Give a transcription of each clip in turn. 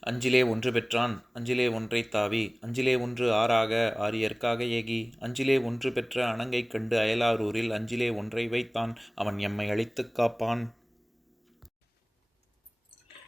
அஞ்சிலே ஒன்று பெற்றான் அஞ்சிலே ஒன்றை தாவி அஞ்சிலே ஒன்று ஆறாக ஆரியற்காக ஏகி அஞ்சிலே ஒன்று பெற்ற அணங்கை கண்டு அயலாரூரில் அஞ்சிலே ஒன்றை வைத்தான் அவன் எம்மை அழித்துக் காப்பான்.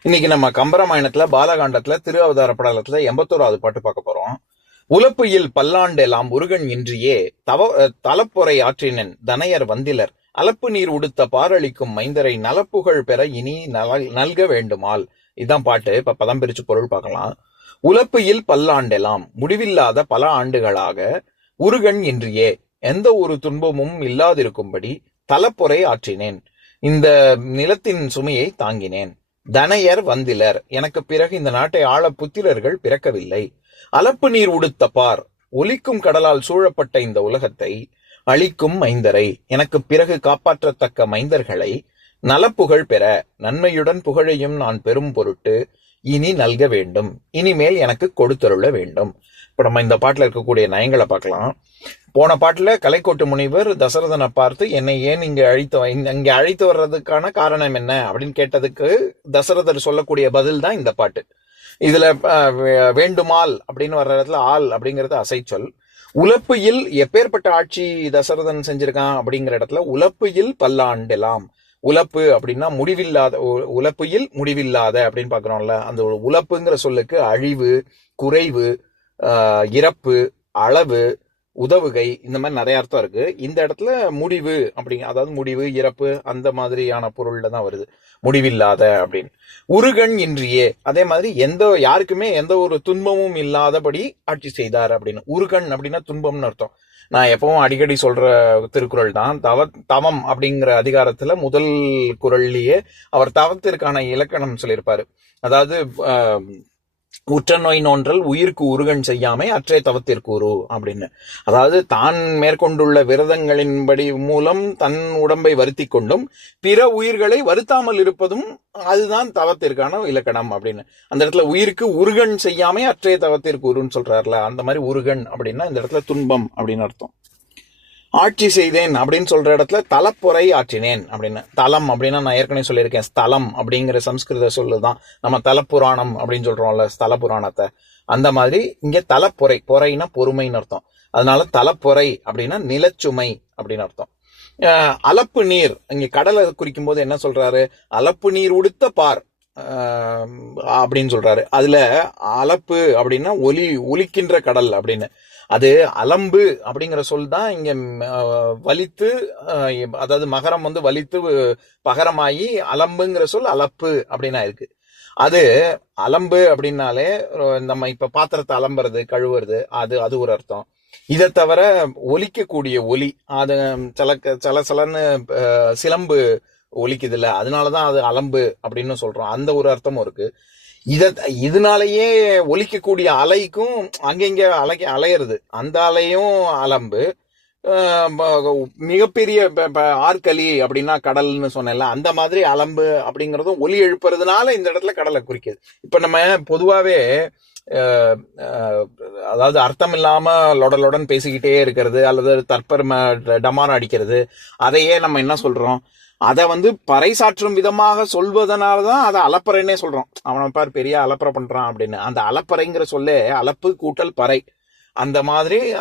இன்னைக்கு நம்ம கம்பராமாயணத்துல பாலகாண்டத்துல திரு அவதார படலத்துல எண்பத்தோராவது பாட்டு பார்க்க போறோம். உலப்புயில் பல்லாண்டெல்லாம் முருகன் இன்றியே தவ தலப்பொறை ஆற்றினன் தனையர் வந்திலர் அலப்பு நீர் உடுத்த பாரளிக்கும் மைந்தரை நலப்புகழ் பெற இனி நல- நல்க வேண்டுமால். இதான் பாட்டு. இப்ப பதம் பிரிச்சு பொருள் பார்க்கலாம். உலப்பியில் பல்லாண்டெல்லாம் முடிவில்லாத பல ஆண்டுகளாக உருகன் இன்றியே. எந்த ஒரு துன்பமும் இல்லாதிருக்கும்படி தலப்பொறை ஆற்றினேன். இந்த நிலத்தின் சுமையை தாங்கினேன். தனையர் வந்திலர். எனக்கு பிறகு இந்த நாட்டை ஆள புத்திரர்கள் பிறக்கவில்லை. அலப்பு நீர் உடுத்த பார். ஒலிக்கும் கடலால் சூழப்பட்ட இந்த உலகத்தை அழிக்கும் மைந்தரை. எனக்கு பிறகு காப்பாற்றத்தக்க மைந்தர்களை நலப்புகழ் பெற நன்மையுடன் புகழையும் நான் பெரும் பொருட்டு இனி நல்க வேண்டும். இனிமேல் எனக்கு கொடுத்தருள வேண்டும். இப்போ நம்ம இந்த பாட்டில் இருக்கக்கூடிய நயங்களை பார்க்கலாம். போன பாட்டில் கலைக்கோட்டு முனிவர் தசரதனை பார்த்து என்னை ஏன் இங்கே அழைத்து வ- இங்க- அழைத்து வர்றதுக்கான காரணம் என்ன? அப்படின்னு கேட்டதுக்கு தசரதர் சொல்லக்கூடிய பதில் தான் இந்த பாட்டு. இதில் வேண்டுமால் அப்படின்னு வர்ற இடத்துல ஆள் அப்படிங்கிறது அசைச்சொல் உழப்பியில் எப்பேற்பட்ட ஆட்சி தசரதன் செஞ்சிருக்கான் அப்படிங்கிற இடத்துல உழப்பியில் பல்லாண்டெலாம். உழப்பு அப்படின்னா முடிவில்லாத உ- முடிவில்லாத அப்படின்னு பார்க்குறோம்ல அந்த உழப்புங்கிற சொல்லுக்கு அழிவு குறைவு இறப்பு அளவு உதவுகை இந்த மாதிரி நிறைய அர்த்தம் இருக்கு. இந்த இடத்துல முடிவு அப்படிங்க அதாவது முடிவு இறப்பு அந்த மாதிரியான பொருள்ல தான் வருது. முடிவில்லாத அப்படின்னு. உருகன் இன்றியே. அதே மாதிரி எந்த யாருக்குமே எந்த ஒரு துன்பமும் இல்லாதபடி ஆட்சி செய்தார் அப்படின்னு. உருகன் அப்படின்னா துன்பம்னு அர்த்தம். நான் எப்பவும் அடிக்கடி சொல்ற திருக்குறள் தான் தவ தவம் அப்படிங்கிற அதிகாரத்துல முதல் குரல்லையே அவர் தவத்திற்கான இலக்கணம் சொல்லியிருப்பாரு. அதாவது ஆஹ், உற்ற நோய் நோன்றல் உயிர்க்கு உருகன் செய்யாமை அற்றே தவத்திற்கு உரு அப்படின்னு. அதாவது தான் மேற்கொண்டுள்ள விரதங்களின்படி மூலம் தன் உடம்பை வருத்தி கொண்டும் பிற உயிர்களை வருத்தாமல் இருப்பதும் அதுதான் தவத்திற்கான இலக்கணம் அப்படின்னு. அந்த இடத்துல உயிருக்கு உருகன் செய்யாமை அற்றே தவத்திற்கு உருன்னு சொல்றாருல அந்த மாதிரி உருகன் அப்படின்னா இந்த இடத்துல துன்பம் அப்படின்னு அர்த்தம். ஆட்சி செய்தேன் அப்படின்னு சொல்ற இடத்துல தலப்பொறை ஆற்றினேன் அப்படின்னு. தலம் அப்படின்னா நான் ஏற்கனவே சொல்லியிருக்கேன் ஸ்தலம் அப்படிங்கிற சம்ஸ்கிருத சொல்லுதான். நம்ம தலப்புராணம் அப்படின்னு சொல்றோம்ல ஸ்தல புராணத்தை அந்த மாதிரி இங்க தலப்பொறை பொறைனா பொறுமைன்னு அர்த்தம். அதனால தலப்பொறை அப்படின்னா நிலச்சுமை அப்படின்னு அர்த்தம். அலப்பு நீர். இங்க கடலை குறிக்கும் போது என்ன சொல்றாரு? அலப்பு நீர் உடுத்த பார். அப்படின்னு சொல்றாரு. அதுல அலப்பு அப்படின்னா ஒலி ஒலிக்கின்ற கடல் அப்படின்னு. அது அலம்பு அப்படிங்கிற சொல் தான் இங்க வலித்து அதாவது மகரம் வந்து வலித்து பகரமாயி அலம்புங்கிற சொல் அலப்பு அப்படின்னா இருக்கு. அது அலம்பு அப்படின்னாலே நம்ம இப்ப பாத்திரத்தை அலம்புறது கழுவுறது அது அது ஒரு அர்த்தம். இதை தவிர ஒலிக்கக்கூடிய ஒலி அது சலக்க சலசலன்னு அஹ், சிலம்பு ஒலிக்குதுல்ல. அதனாலதான் அது அலம்பு அப்படின்னு சொல்கிறோம் அந்த ஒரு அர்த்தமும் இருக்குது இதை இதனாலேயே ஒலிக்கக்கூடிய அலைக்கும் அங்கங்கே அலை அலையிறது. அந்த அலையும் அலம்பு. மிகப்பெரிய ப- ஆற்களி அப்படின்னா கடல்னு சொன்னேன்ல. அந்த மாதிரி அலம்பு அப்படிங்கிறதும் ஒலி எழுப்புறதுனால இந்த இடத்துல கடலை குறிக்கிது. இப்போ நம்ம பொதுவாகவே அதாவது அர்த்தம் இல்லாமல் லொடலொடன் பேசிக்கிட்டே இருக்கிறது அல்லது தற்பெரும டமாரம் அடிக்கிறது. அதையே நம்ம என்ன சொல்கிறோம் அதை வந்து பறைசாற்றும் விதமாக சொல்வதனாலதான் அதை அலப்பறைன்னே சொல்றோம். அவனை பார் பெரிய அலப்பறை பண்றான் அப்படின்னு. அந்த அலப்பறைங்கிற சொல்லே அலப்பு கூட்டல் பறை. அந்த மாதிரி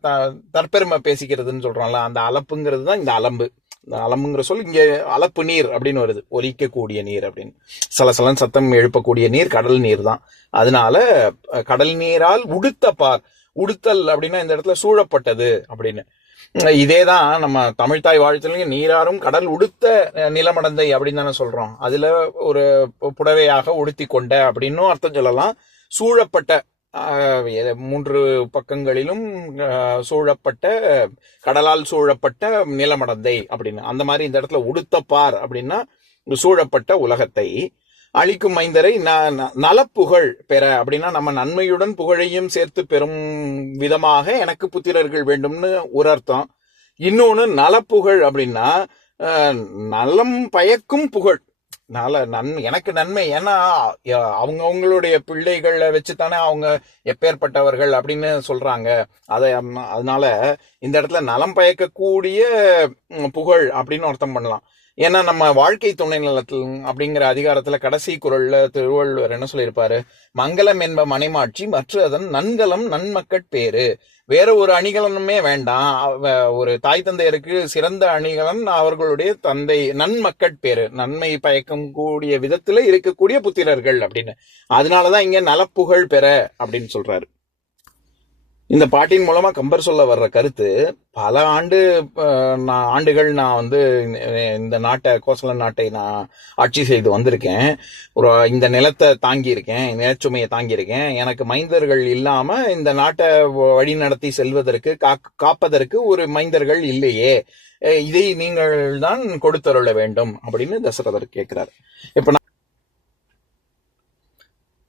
த- தற்பெருமை பேசிக்கிறதுன்னு சொல்றோம்ல அந்த அலப்புங்கிறது தான் இந்த அலம்பு. இந்த அலம்புங்கிற சொல் இங்கே அலப்பு நீர் அப்படின்னு வருது. ஒலிக்கக்கூடிய நீர் அப்படின்னு. சலசலன் சத்தம் எழுப்பக்கூடிய நீர் கடல் நீர் தான். அதனால கடல் நீரால் உடுத்த பார் உடுத்தல் அப்படின்னா இந்த இடத்துல சூழப்பட்டது அப்படின்னு. இதேதான் நம்ம தமிழ்தாய் வாழ்த்துலையும் நீராறும் கடல் உடுத்த நிலமடந்தை அப்படின்னு தானே சொல்றோம். அதுல ஒரு புடவையாக உடுத்தி கொண்ட அப்படின்னும் அர்த்தம் சொல்லலாம். சூழப்பட்ட மூன்று பக்கங்களிலும் சூழப்பட்ட கடலால் சூழப்பட்ட நிலமடந்தை அப்படின்னு. அந்த மாதிரி இந்த இடத்துல உடுத்தப்பார் அப்படின்னா சூழப்பட்ட உலகத்தை. அழிக்கும் மைந்தரை நலப்புகழ் பெற. அப்படின்னா நம்ம நன்மையுடன் புகழையும் சேர்த்து பெறும் விதமாக எனக்கு புத்திரர்கள் வேண்டும்னு ஒரு அர்த்தம். இன்னொன்னு நலப்புகழ் அப்படின்னா அஹ், நலம் பயக்கும் புகழ். நல நன் எனக்கு நன்மை. ஏன்னா அவங்க அவங்களுடைய பிள்ளைகளை வச்சுதானே அவங்க எப்பேற்பட்டவர்கள் அப்படின்னு சொல்றாங்க. அதை அதனால இந்த இடத்துல நலம் பயக்கக்கூடிய புகழ் அப்படின்னு அர்த்தம் பண்ணலாம். ஏன்னா நம்ம வாழ்க்கை துணை நலத்தில் அப்படிங்கிற அதிகாரத்தில் கடைசி குரல்ல திருவள்ளுவர் என்ன சொல்லியிருப்பாரு? மங்களம் என்ப மனைமாட்சி மற்ற அதன் நன்கலம் நன்மக்கட் பேரு வேற ஒரு அணிகலனுமே வேண்டாம். அவ- ஒரு தாய் தந்தையருக்கு சிறந்த அணிகலன் அவர்களுடைய தந்தை நன்மக்கட் பேரு நன்மை பயக்கம் கூடிய விதத்துல இருக்கக்கூடிய புத்திரர்கள் அப்படின்னு. அதனாலதான் இங்க நலப்புகழ் பெற அப்படின்னு சொல்றாரு. இந்த பாட்டின் மூலமா கம்பர் சொல்ல வர்ற கருத்து பல ஆண்டு நான் ஆண்டுகள் நான் வந்து இந்த- நாட்டை கோசல நாட்டை நான் ஆட்சி செய்து வந்திருக்கேன். ஒரு இந்த நிலத்தை தாங்கியிருக்கேன் நிலச்சுமையை தாங்கியிருக்கேன். எனக்கு மைந்தர்கள் இல்லாம இந்த நாட்டை வழி நடத்தி செல்வதற்கு கா காப்பதற்கு ஒரு மைந்தர்கள் இல்லையே. இதை நீங்கள் தான் கொடுத்தருள வேண்டும் அப்படின்னு தசரதர் கேட்கிறார். இப்ப நான்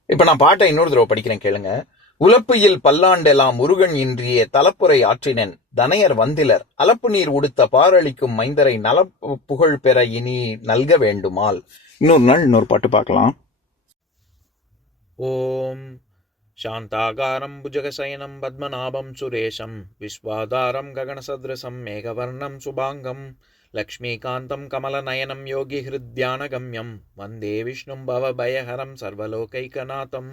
இப்ப நான் பாட்டை இன்னொரு தடவை படிக்கிறேன் கேளுங்க. உலப்பியில் பல்லாண்டெலாம் முருகன் இன்றிய தலப்புரை ஆற்றினேன். தனையர் வந்திலர் அலப்பு நீர் உடுத்த பாரளிக்கும் மைந்தரை நல புகழ் பெற இனி நல்க வேண்டுமால். இன்னொரு நாள் இன்னொரு பாட்டு பார்க்கலாம். ஓம் சாந்தாகாரம் புஜகசயனம் பத்மநாபம் சுரேஷம் விஸ்வாதாரம் ககனசதிருசம் மேகவர்ணம் சுபாங்கம் லக்ஷ்மீகாந்தம் கமலநயனம் யோகி ஹிருத்யான கம்யம் வந்தே விஷ்ணும் பவபயஹரம் சர்வலோகைகநாதம்